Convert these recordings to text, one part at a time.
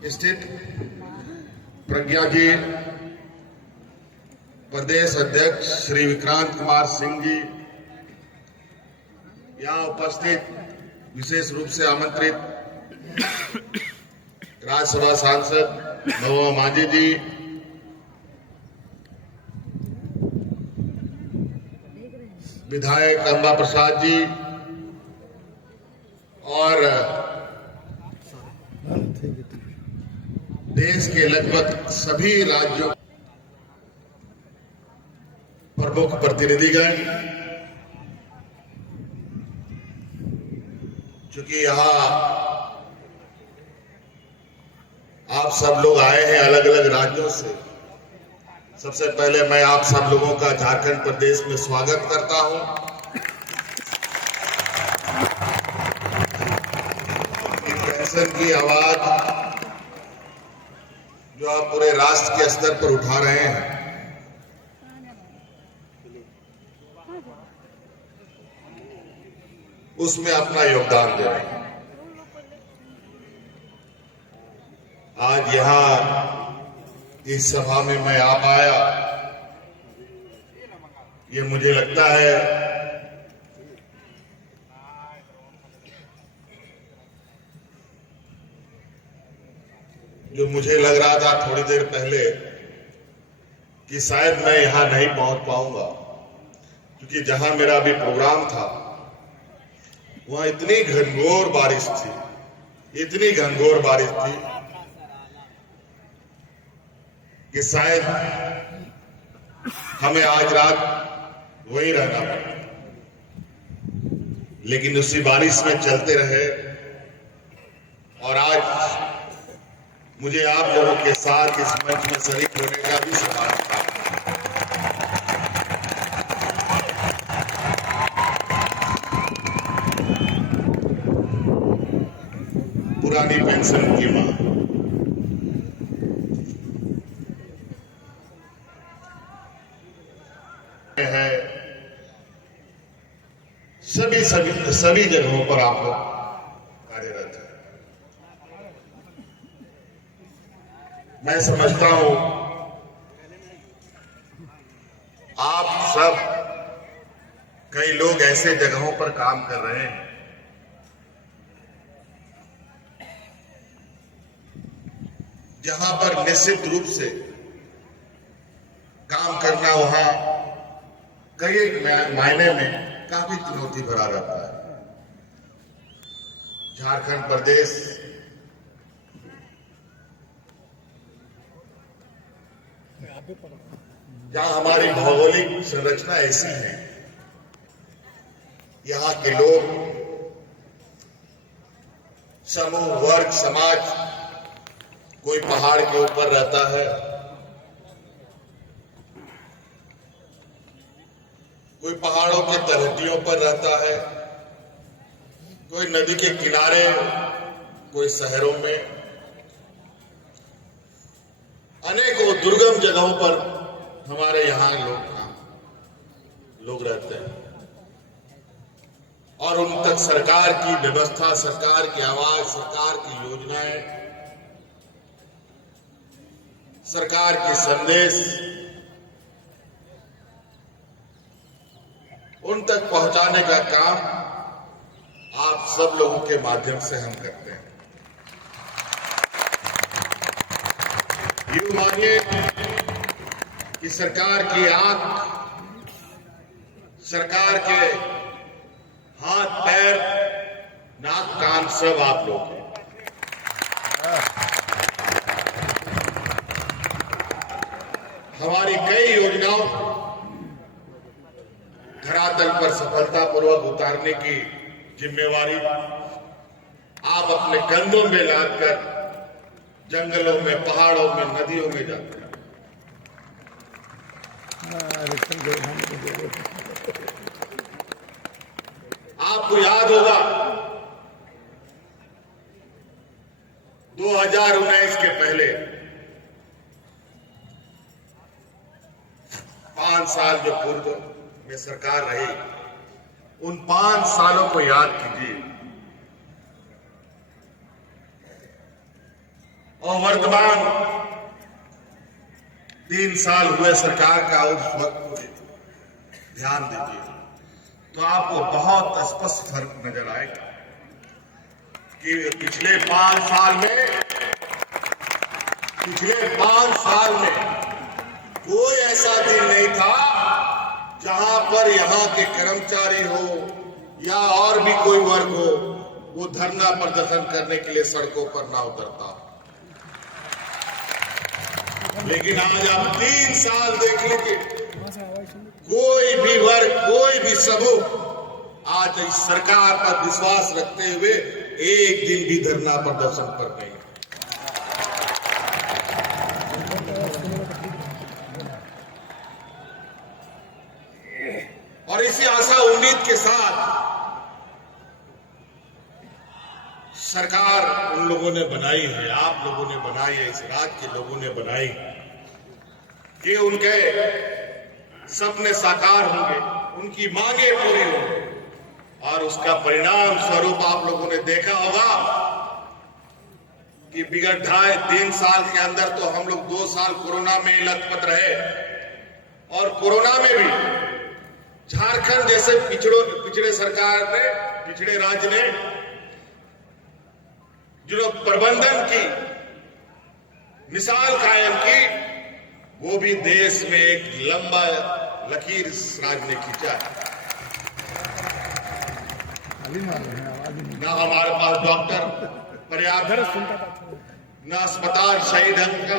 स्थित प्रज्ञा जी, प्रदेश अध्यक्ष श्री विक्रांत कुमार सिंह जी, यहाँ उपस्थित विशेष रूप से आमंत्रित राज्यसभा सांसद महबूबा मांझी जी, विधायक अंबा प्रसाद जी और देश के लगभग सभी राज्यों प्रमुख प्रतिनिधिगण, चूंकि यहाँ आप सब लोग आए हैं अलग अलग राज्यों से, सबसे पहले मैं आप सब लोगों का झारखंड प्रदेश में स्वागत करता हूं। पेंशन की आवाज जो आप पूरे राष्ट्र के स्तर पर उठा रहे हैं, उसमें अपना योगदान दे रहे हैं। आज यहां इस सभा में मैं आ पाया, ये मुझे लगता है जो मुझे लग रहा था थोड़ी देर पहले कि शायद मैं यहां नहीं पहुंच पाऊंगा, क्योंकि जहां मेरा अभी प्रोग्राम था वहां इतनी घनघोर बारिश थी, इतनी घनघोर बारिश थी कि शायद हमें आज रात वहीं रहना पड़ा, लेकिन उसी बारिश में चलते रहे और आज मुझे आप लोगों के साथ इस मंच में शरीक होने का भी सौभाग्य था। पुरानी पेंशन की मांग, है सभी जगहों पर आप लोग कार्यरत हैं। मैं समझता हूं आप सब, कई लोग ऐसे जगहों पर काम कर रहे हैं जहां पर निश्चित रूप से काम करना वहां कई मायने में काफी चुनौती भरा रहता है। झारखंड प्रदेश जहां हमारी भौगोलिक संरचना ऐसी है, यहाँ के लोग, समूह, वर्ग, समाज, कोई पहाड़ के ऊपर रहता है, कोई पहाड़ों के तलहटियों पर रहता है, कोई नदी के किनारे, कोई शहरों में, अनेकों दुर्गम जगहों पर हमारे यहाँ लोग रहते हैं और उन तक सरकार की व्यवस्था, सरकार की आवाज, सरकार की योजनाएं, सरकार के संदेश उन तक पहुंचाने का काम आप सब लोगों के माध्यम से हम करते हैं। यूं मानिए कि सरकार की आंख, सरकार के हाथ, पैर, नाक, कान सब आप लोग हैं। हमारी कई योजनाओं धरातल पर सफलतापूर्वक उतारने की जिम्मेवारी आप अपने कंधों में लादकर जंगलों में, पहाड़ों में, नदियों में जाते हैं। आपको याद होगा 2019 के पहले 5 साल जो पूर्व में सरकार रही, उन 5 सालों को याद कीजिए। और वर्तमान 3 साल हुए सरकार का उस वक्त को ध्यान दीजिए तो आपको बहुत स्पष्ट फर्क नजर आएगा कि पिछले 5 साल में कोई ऐसा दिन नहीं था जहां पर यहां के कर्मचारी हो या और भी कोई वर्ग हो वो धरना प्रदर्शन करने के लिए सड़कों पर ना उतरता। लेकिन आज आप 3 साल देख लीजिए, कोई भी वर्ग, कोई भी समूह आज इस सरकार पर विश्वास रखते हुए एक दिन भी धरना प्रदर्शन पर नहीं। और इसी आशा उम्मीद के साथ सरकार उन लोगों ने बनाई है, आप लोगों ने बनाई है, इस राज्य के लोगों ने बनाई कि उनके सपने साकार होंगे, उनकी मांगे पूरी होंगी। और उसका परिणाम स्वरूप आप लोगों ने देखा होगा कि विगत 2.5-3 साल के अंदर तो हम लोग 2 साल कोरोना में लथपथ रहे और कोरोना में भी झारखंड जैसे पिछड़े सरकार ने, पिछड़े राज्य ने जो प्रबंधन की मिसाल कायम की, वो भी देश में एक लंबा लकीर इस राज्य ने खींचा है। ना हमारे पास डॉक्टर पर्याप्त, ना अस्पताल सही ढंग का,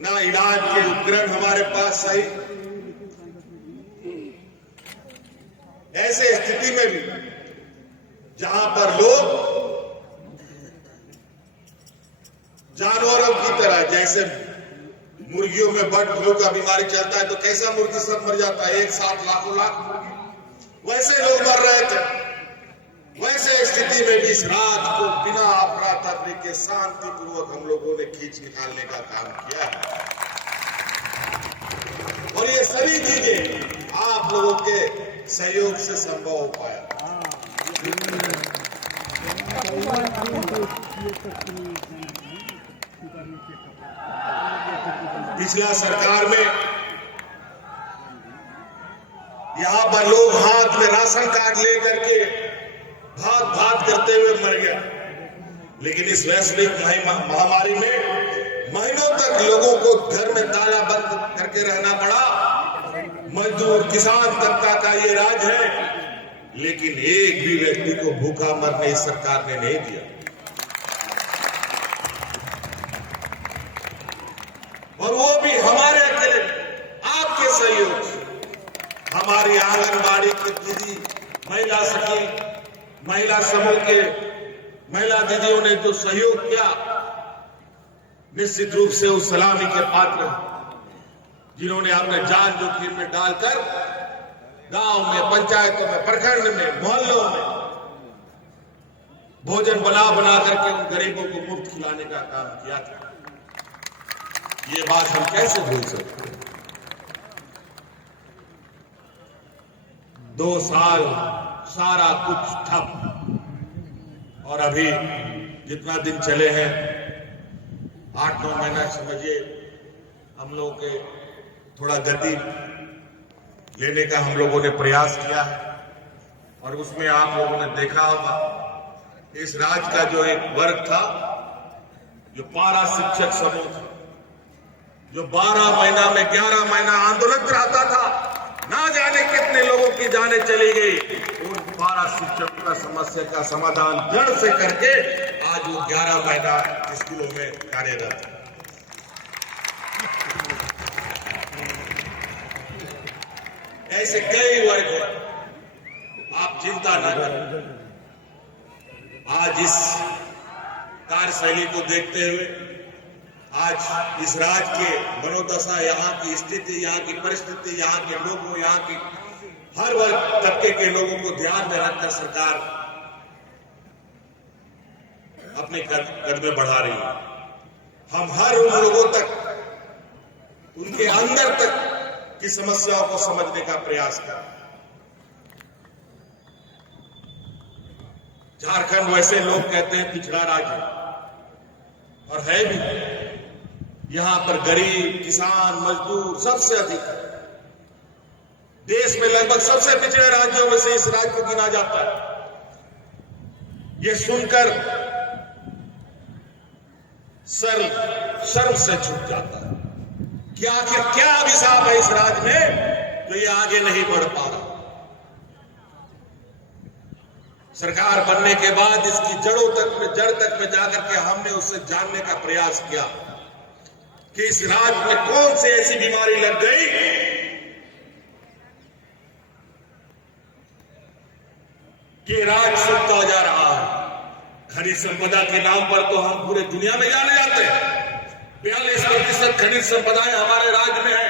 ना इलाज के उपकरण हमारे पास सही। ऐसे स्थिति में भी जहां पर लोग जानवरों की तरह, जैसे मुर्गियों में बर्ड फ्लू का बीमारी चलता है तो कैसा मुर्गी सब मर जाता है, एक साथ लाखों लाख मुर्गी, वैसे लोग मर रहे थे। वैसे स्थिति में भी इस रात को बिना अफरा तफरी के शांतिपूर्वक हम लोगों ने खींच निकालने का काम किया है। और ये सभी चीजें आप लोगों के सहयोग से संभव हो पाया। पिछला सरकार में यहां पर लोग हाथ में राशन कार्ड लेकर के भाग करते हुए मर गया। लेकिन इस वैश्विक महामारी में महीनों तक लोगों को घर में ताला बंद करके रहना पड़ा। मजदूर किसान तबका का ये राज है, लेकिन एक भी व्यक्ति को भूखा मरने इस सरकार ने नहीं दिया। और वो भी हमारे अकेले, आपके सहयोग से। हमारी आंगनबाड़ी की दीदी, महिला सखी, महिला समूह के महिला दीदियों ने जो सहयोग किया, निश्चित रूप से उस सलामी के पात्र, जिन्होंने अपने जान जोखिम में डालकर गांव में, पंचायतों में, प्रखंड में, मोहल्लों में भोजन बना करके उन गरीबों को मुफ्त खिलाने का काम किया था। ये बात हम कैसे भूल सकते हैं? 2 साल सारा कुछ ठप, और अभी जितना दिन चले हैं, 8-9 महीना समझिए, हम लोगों के थोड़ा गति लेने का हम लोगों ने प्रयास किया है। और उसमें आप लोगों ने देखा होगा, इस राज्य का जो एक वर्ग था, जो पारा शिक्षक समूह था, जो 12 महीना में 11 महीना आंदोलन रहता था, ना जाने कितने लोगों की जानें चली गई, उन 12 शिक्षकों का समस्या का समाधान जड़ से करके आज वो 11 महीना स्कूलों में कार्यरत है। ऐसे कई वर्ग हैं, आप चिंता न करें। आज इस कार्यशैली को देखते हुए, आज इस राज्य के मनोदशा, यहाँ की स्थिति, यहाँ की परिस्थिति, यहाँ के लोगों, यहाँ की हर वर्ग तबके के लोगों को ध्यान में रखकर सरकार अपने कदम बढ़ा रही है। हम हर उन लोगों तक, उनके अंदर तक की समस्याओं को समझने का प्रयास करें। झारखंड वैसे लोग कहते हैं पिछड़ा राज्य, और और है भी। यहां पर गरीब, किसान, मजदूर सबसे अधिक है। देश में लगभग सबसे पिछड़े राज्यों में से इस राज्य को गिना जाता है। यह सुनकर शर्म से झुक जाता है कि आखिर क्या अभिशाप है इस राज्य में तो ये आगे नहीं बढ़ पा रहा। सरकार बनने के बाद इसकी जड़ तक में जाकर के हमने उससे जानने का प्रयास किया कि इस राज्य में कौन सी ऐसी बीमारी लग गई कि राज्य सूखता जा रहा है। खनिज संपदा के नाम पर तो हम पूरे दुनिया में जाने जाते हैं। 42% खनिज संपदाएं हमारे राज्य में है।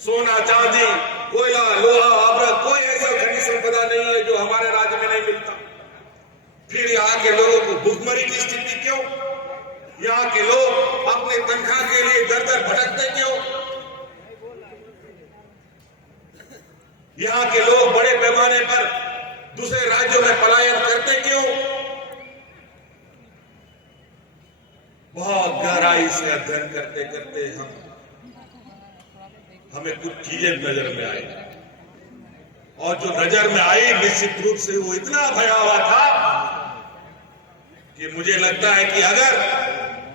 सोना, चांदी, कोयला, लोहा, अभ्रक, कोई ऐसा खनिज संपदा नहीं है जो हमारे राज्य में नहीं मिलता। फिर यहाँ के लोगों को भुखमरी की स्थिति क्यों? यहाँ के लोग अपने तनख्वाह के लिए दर दर भटकते क्यों? यहाँ के लोग बड़े पैमाने पर दूसरे राज्यों में पलायन करते क्यों? बहुत गहराई से अध्ययन करते करते हमें कुछ चीजें नजर में आई, और जो नजर में आई निश्चित रूप से वो इतना भयावह था कि मुझे लगता है कि अगर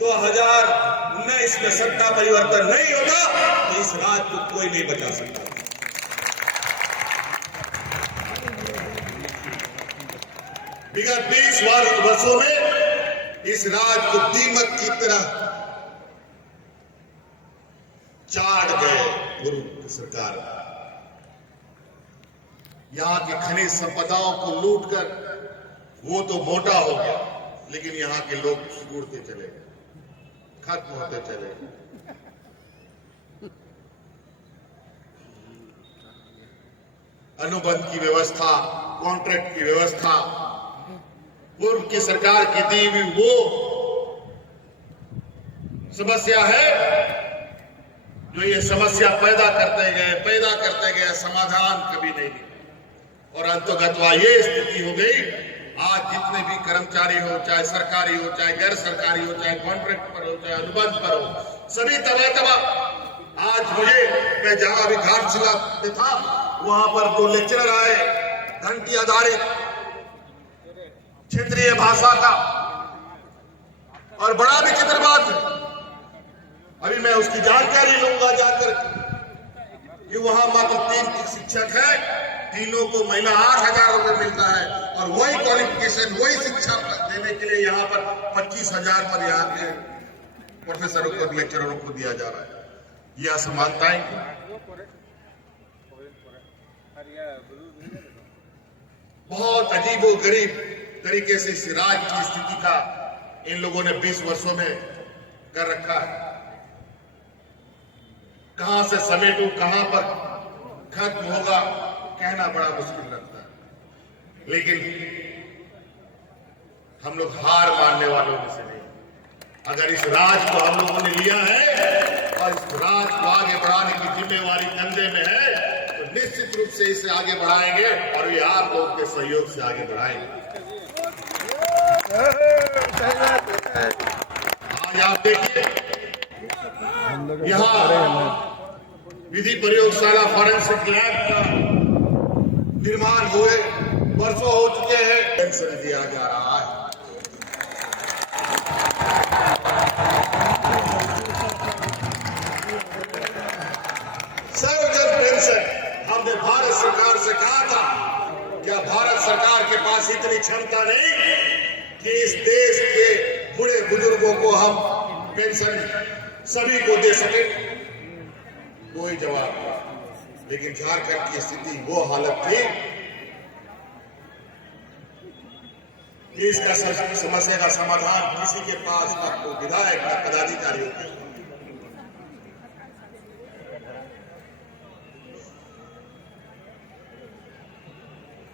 2019 में सत्ता परिवर्तन नहीं होगा तो इस राज्य को कोई नहीं बचा सकता। विगत 20 वर्षों में इस राज्य को दीमक की तरह चाट गए पूर्व सरकार। यहां के खनिज संपदाओं को लूटकर वो तो मोटा हो गया, लेकिन यहां के लोग सिकुड़ते चले गए, खत्म होते चले गए। अनुबंध की व्यवस्था, कॉन्ट्रैक्ट की व्यवस्था, पूर्व की सरकार की दी हुई वो समस्या है जो ये समस्या पैदा करते गए, समाधान कभी नहीं मिला। और अंततः ये स्थिति हो गई, आज जितने भी कर्मचारी हो, चाहे सरकारी हो, चाहे गैर सरकारी हो, चाहे कॉन्ट्रैक्ट पर हो, चाहे अनुबंध पर हो, सभी तबाह। आज मैं जहां अभी घाटशिला में था वहां पर 2 लेक्चरर आए घंटी आधारित क्षेत्रीय भाषा का, और बड़ा विचित्र बात है, अभी मैं उसकी जानकारी लूंगा जाकर कि वहां मात्र 3 शिक्षक है, तीनों को महीना 8,000 रुपए मिलता है, और वही क्वालिफिकेशन, वही शिक्षा देने के लिए यहाँ पर 25,000 पर यहाँ के प्रोफेसरों को, लेक्चररों को दिया जा रहा है। यह असमानताएं बहुत अजीबोगरीब तरीके से इस राज्य की स्थिति का इन लोगों ने 20 वर्षों में कर रखा है। कहां से समेटू, कहां पर खत्म होगा, कहना बड़ा मुश्किल लगता है। लेकिन हम लोग हार मानने वालों में से नहीं। अगर इस राज को हम लोगों ने लिया है और इस राज को आगे बढ़ाने की जिम्मेवारी कंधे में है, तो निश्चित रूप से इसे आगे बढ़ाएंगे, और ये आप लोगों के सहयोग से आगे बढ़ाएंगे। आज आप देखिए, यहाँ विधि प्रयोगशाला, फॉरेंसिक लैब का निर्माण हुए वर्षों हो चुके हैं, पेंशन दिया जा रहा है। सर्वजन पेंशन, हमने भारत सरकार से कहा था, क्या भारत सरकार के पास इतनी क्षमता नहीं कि इस देश के बूढ़े बुजुर्गों को हम पेंशन सभी को दे सके? कोई जवाब नहीं। लेकिन झारखंड की स्थिति वो हालत थी कि इसका समस्या का समाधान किसी के पास न कोई विधायक, न पदाधिकारी होते।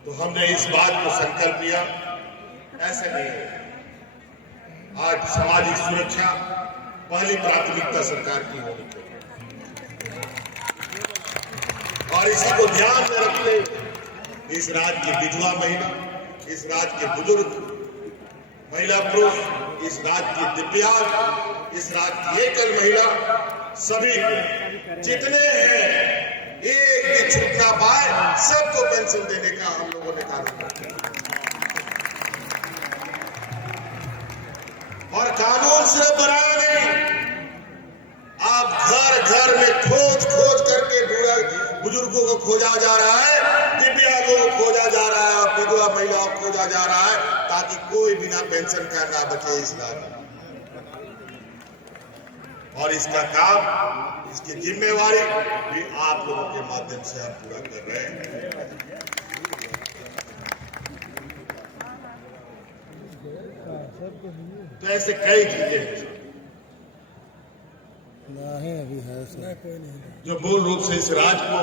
तो हमने इस बात को संकल्प लिया, ऐसे नहीं है। आज सामाजिक सुरक्षा पहली प्राथमिकता सरकार की होनी चाहिए, और इसी को ध्यान में रखते इस राज्य की विधवा महिला, इस राज्य के बुजुर्ग महिला पुरुष, इस राज्य की दिव्यांग, इस राज्य की एकल महिला, सभी को जितने हैं एक भी छूट ना पाए, सबको पेंशन देने का हम लोगों ने कार्यक्रम किया। और कानून सिर्फ बनाया नहीं, आप घर घर में खोज खोज करके बुजुर्गों को खोजा जा रहा है, दिव्यांगों को खोजा जा रहा है, और विधवा महिलाओं को खोजा जा रहा है, ताकि कोई बिना पेंशन का ना बचे इस राज्य में। और इसका काम, इसकी जिम्मेवारी भी आप लोगों के माध्यम से हम पूरा कर रहे हैं। तो ऐसे कई चीजें जो मूल रूप से इस राज्य को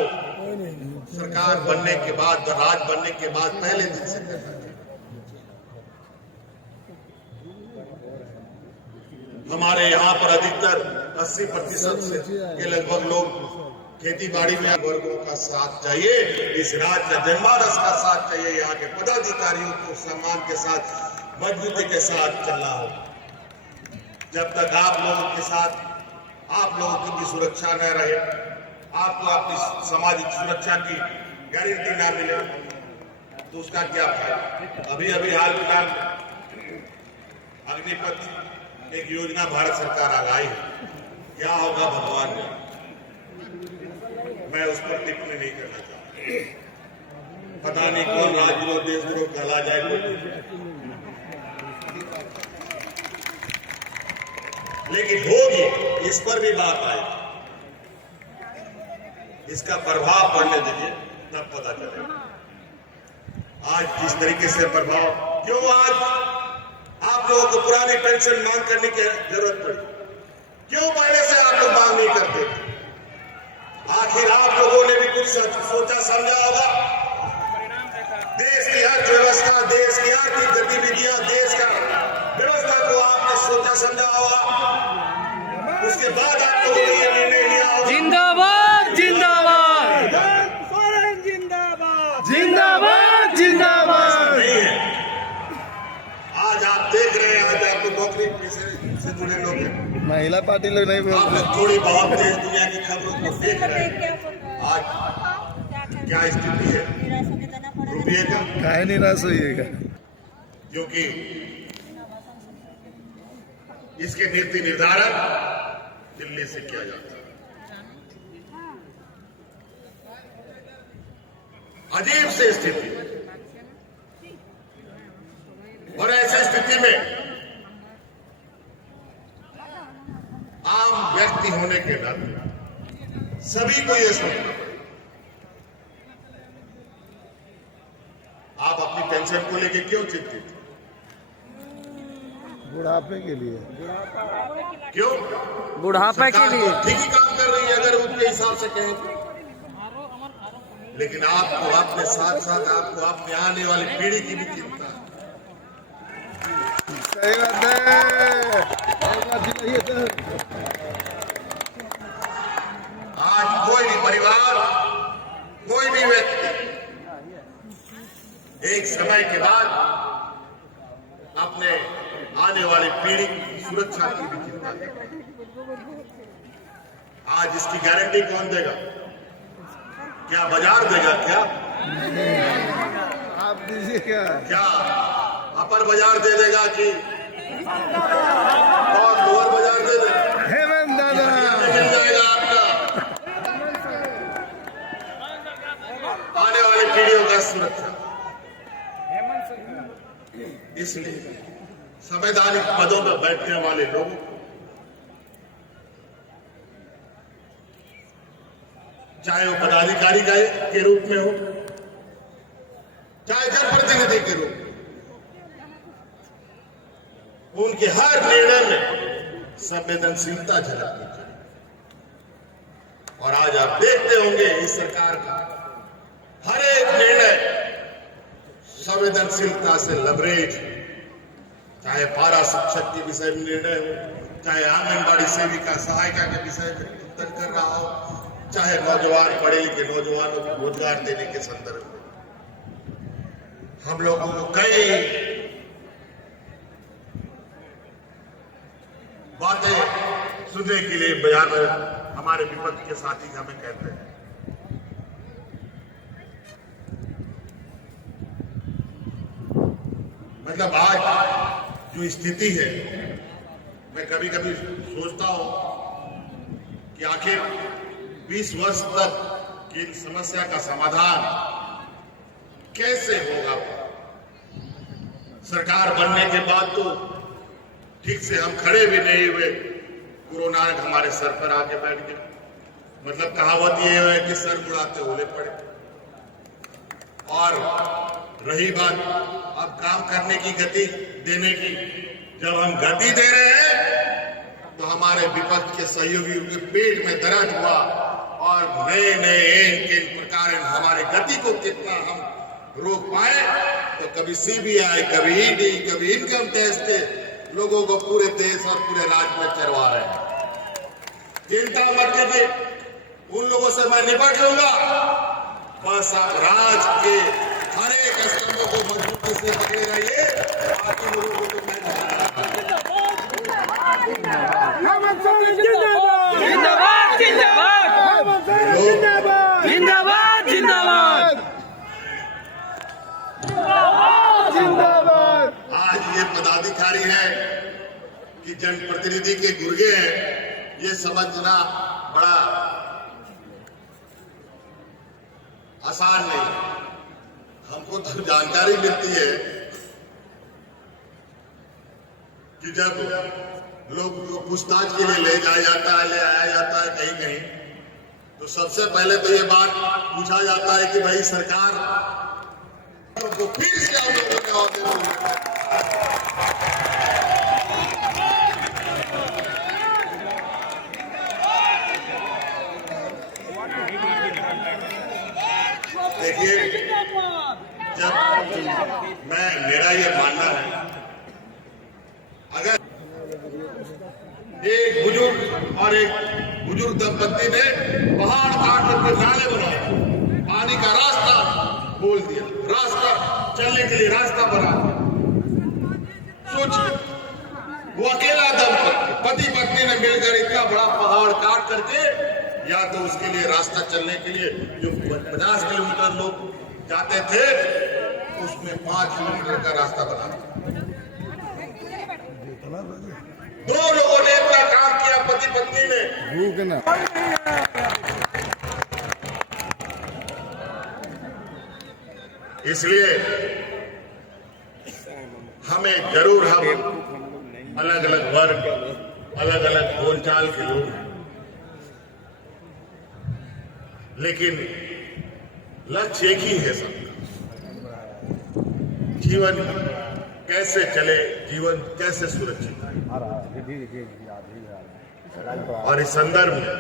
सरकार बनने के बाद, राज बनने के बाद पहले दिन से करना है। हमारे यहाँ पर अधिकतर 80% से के लगभग लोग खेती बाड़ी में वर्गों का साथ चाहिए, इस राज्य का जनमानस का साथ चाहिए, यहाँ के पदाधिकारियों को सम्मान के साथ, मजबूती के साथ चलना हो। जब तक आप लोगों के साथ आप लोगों की भी सुरक्षा न रहे, आपको अपनी सामाजिक सुरक्षा की गारंटी ना मिले, तो उसका क्या फायदा। अभी अभी हाल फिलहाल अग्निपथ एक योजना भारत सरकार लाई है, क्या होगा भगवान ने, मैं उस पर टिप्पणी नहीं करना चाहता। पता नहीं कौन राजद्रोह देशद्रोह कहला जाए, लेकिन होगी, इस पर भी बात आएगी। इसका प्रभाव पड़ने दीजिए, तब पता चलेगा आज किस तरीके से प्रभाव। क्यों आज आप लोगों को पुरानी पेंशन मांग करने की जरूरत पड़ी? क्यों पहले से आप लोग मांग नहीं करते? आखिर आप लोगों ने भी कुछ सोचा समझा होगा। देश की अर्थव्यवस्था, देश की आर्थिक गतिविधियां, देश का व्यवस्था को आपने सोचा समझा होगा, उसके बाद आप लोगों ने ये निर्णय लिया होगा। जिंदाबाद जिंदाबाद जिंदाबाद जिंदाबाद जिंदाबाद। नहीं है, आज आप देख रहे हैं, आज आपको नौकरी से जुड़े लोग हैं, महिला पार्टी लोग नहीं बोल आप लोग थोड़ी बहुत देश दुनिया की खबरों को देख रहे हैं। आज क्या स्थिति है रुपये का, काहे निराश होइएगा। क्योंकि इसके नीति निर्धारण दिल्ली से किया जाता है। अजीब सी स्थिति, और ऐसी स्थिति में आम व्यक्ति होने के नाते सभी को यह सोचना, आप अपनी पेंशन को लेकर क्यों चिंतित? बुढ़ापे के लिए। क्यों? बुढ़ापे के लिए ठीक ही काम कर रही है अगर उनके हिसाब से कहें तो। लेकिन आपको अपने साथ साथ आपको अपने आने वाली पीढ़ी की भी चिंता है। सही बात है, आज कोई भी परिवार, कोई भी व्यक्ति एक समय के बाद अपने आने वाली पीढ़ी की सुरक्षा की भी चिंता है। आज इसकी गारंटी कौन देगा? क्या बाजार देगा? क्या आप दीजिए। क्या अपर बाजार दे देगा कि और लोअर बाजार दे देगा? हेमंत दादा मिल जाएगा आपका आने वाली पीढ़ियों का सुरक्षा। इसलिए संवैधानिक पदों पर बैठने वाले लोगों को, चाहे वो पदाधिकारी के रूप में हो, चाहे जनप्रतिनिधि के रूप में, उनके हर निर्णय में संवेदनशीलता झलकनी चाहिए। और आज आप देखते होंगे इस सरकार का हर एक निर्णय संवेदनशीलता से लबरेज, चाहे पारा शिक्षक के विषय में निर्णय हो, चाहे आंगनबाड़ी सेविका सहायिका के विषय में चिंतन कर रहा हो, चाहे नौजवान पढ़े लिखे नौजवानों को रोजगार देने के संदर्भ में। हम लोगों को कई बातें सुनने के लिए बाजार में हमारे विपक्ष के साथी हमें कहते हैं। मतलब आज जो स्थिति है, मैं कभी कभी सोचता हूं कि आखिर 20 वर्ष तक की इन समस्या का समाधान कैसे होगा। सरकार बनने के बाद तो ठीक से हम खड़े भी नहीं हुए, कोरोना हमारे सर पर आके बैठ गया। मतलब कहावत ये है कि सर मुड़ाते ओले पड़े। और रही बात अब काम करने की गति देने की, जब हम गति दे रहे हैं तो हमारे विपक्ष के सहयोगियों के पेट में दर्द हुआ और नए इन प्रकार हमारे गति को कितना हम रोक पाए। तो कभी सीबीआई, कभी ईडी, कभी इनकम टैक्स के लोगों को पूरे देश और पूरे राज्य में चरवा रहे हैं। चिंता मत कीजिए, उन लोगों से मैं निपट लूंगा। बस आप राज के हर एक स्तंभों को मजबूती से पकड़े रहिए, बाकी लोगों को तो मैं जिंदाबाद जिंदाबाद जिंदाबाद जिंदाबाद जिंदाबाद। आज ये पदाधिकारी है कि जनप्रतिनिधि के गुर्गे हैं, ये समझना बड़ा आसान नहीं। हमको तो जानकारी मिलती है कि जब लोग पूछताछ के लिए ले जाया जाता है, ले आया जाता है कहीं कहीं, तो सबसे पहले तो ये बात पूछा जाता है कि भाई सरकार को फिर से हम लोगों ने अहदे में लिया। देखिए, जब मेरा ये मानना है, अगर एक बुजुर्ग और एक बुजुर्ग दंपत्ति ने पहाड़ काट करके नाले बनाए, पानी का रास्ता बोल दिया, रास्ता चलने के लिए रास्ता बना। सोच, वो अकेला दंपत्ति पति पत्नी ने मिलकर इतना बड़ा पहाड़ काट करके, या तो उसके लिए रास्ता चलने के लिए जो 50 किलोमीटर लोग जाते थे, उसमें 5 किलोमीटर का रास्ता बना। दो लोगों ने इतना काम किया, पति पत्नी ने। भूखना इसलिए हमें जरूर, हम अलग अलग वर्ग, अलग अलग बोलचाल के लोग हैं, लेकिन लक्ष्य एक ही है सबका। जीवन कैसे चले, जीवन कैसे सुरक्षित है। और इस संदर्भ में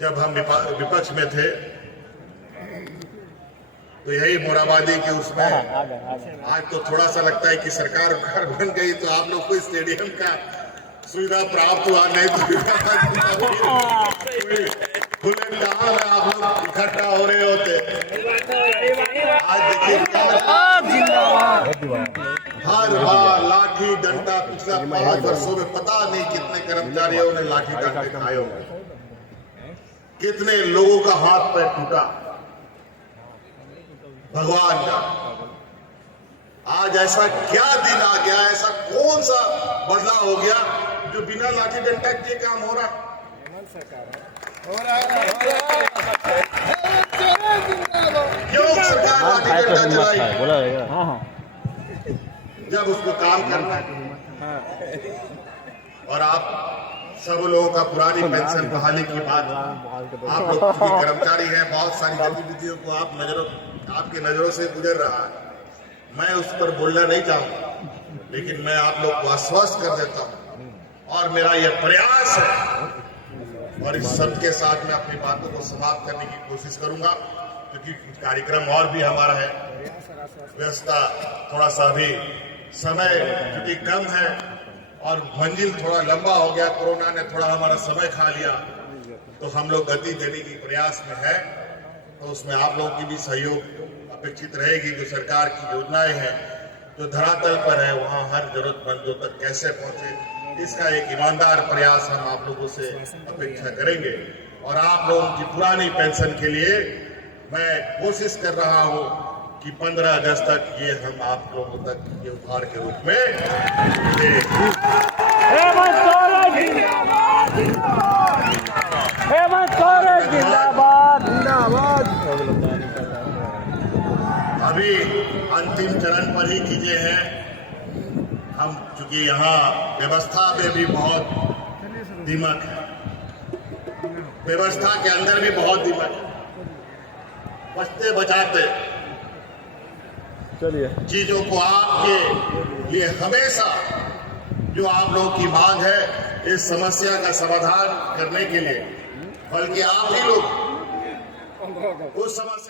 जब हम विपक्ष में थे तो यही मोराबादी के उसमें आज तो थोड़ा सा लगता है कि सरकार घर बन गई तो आप लोग को स्टेडियम का सुविधा प्राप्त हुआ, नहीं तो खुले मैदान में आप लोग इकट्ठा हो रहे होते। आज देखिए हर बार लाठी डंडा, पिछला 5 वर्षों में पता नहीं कितने कर्मचारियों ने लाठी डंडे खाए होंगे, कितने लोगों का हाथ पैर टूटा, भगवान का। आज ऐसा क्या दिन आ गया, ऐसा कौन सा बदलाव हो गया जो बिना लाठी डंडा के काम हो रहा। क्यों सरकार लाठी डंडा चलाई? जब उसको काम करना है। और आप सब लोगों का पुरानी पेंशन बहाली की बात, आप लोग भी कर्मचारी हैं, बहुत सारी गतिविधियों को आपकी नजरों से गुजर रहा है। मैं उस पर बोलना नहीं चाहूंगा, लेकिन मैं आप लोग को आश्वस्त कर देता हूं और मेरा यह प्रयास है, और इस सब के साथ मैं अपनी बातों को समाप्त करने की कोशिश करूंगा, क्योंकि कार्यक्रम और भी हमारा है। व्यवस्था थोड़ा सा अभी समय क्योंकि कम है और मंजिल थोड़ा लंबा हो गया, कोरोना ने थोड़ा हमारा समय खा लिया, तो हम लोग गति देने की प्रयास में है। तो उसमें आप लोगों की भी सहयोग अपेक्षित रहेगी। जो सरकार की योजनाएं हैं जो धरातल पर है, वहां हर जरूरतमंदों तक कैसे पहुंचे, इसका एक ईमानदार प्रयास हम आप लोगों से अपेक्षा करेंगे। और आप लोगों की पुरानी पेंशन के लिए मैं कोशिश कर रहा हूं कि 15 अगस्त तक ये हम आप लोगों तक ये उपहार के रूप में हेमंत सोरेन जिंदाबाद हेमंत सोरेन जिंदाबाद जिंदाबाद। अभी अंतिम चरण पर ही चीजें हैं। हम चूंकि यहाँ व्यवस्था में भी बहुत दिमक है, व्यवस्था के अंदर भी बहुत दिमक है, बचते बचाते चलिए चीजों को आपके लिए हमेशा जो आप लोगों की मांग है इस समस्या का समाधान करने के लिए, बल्कि आप ही लोग उस समस्या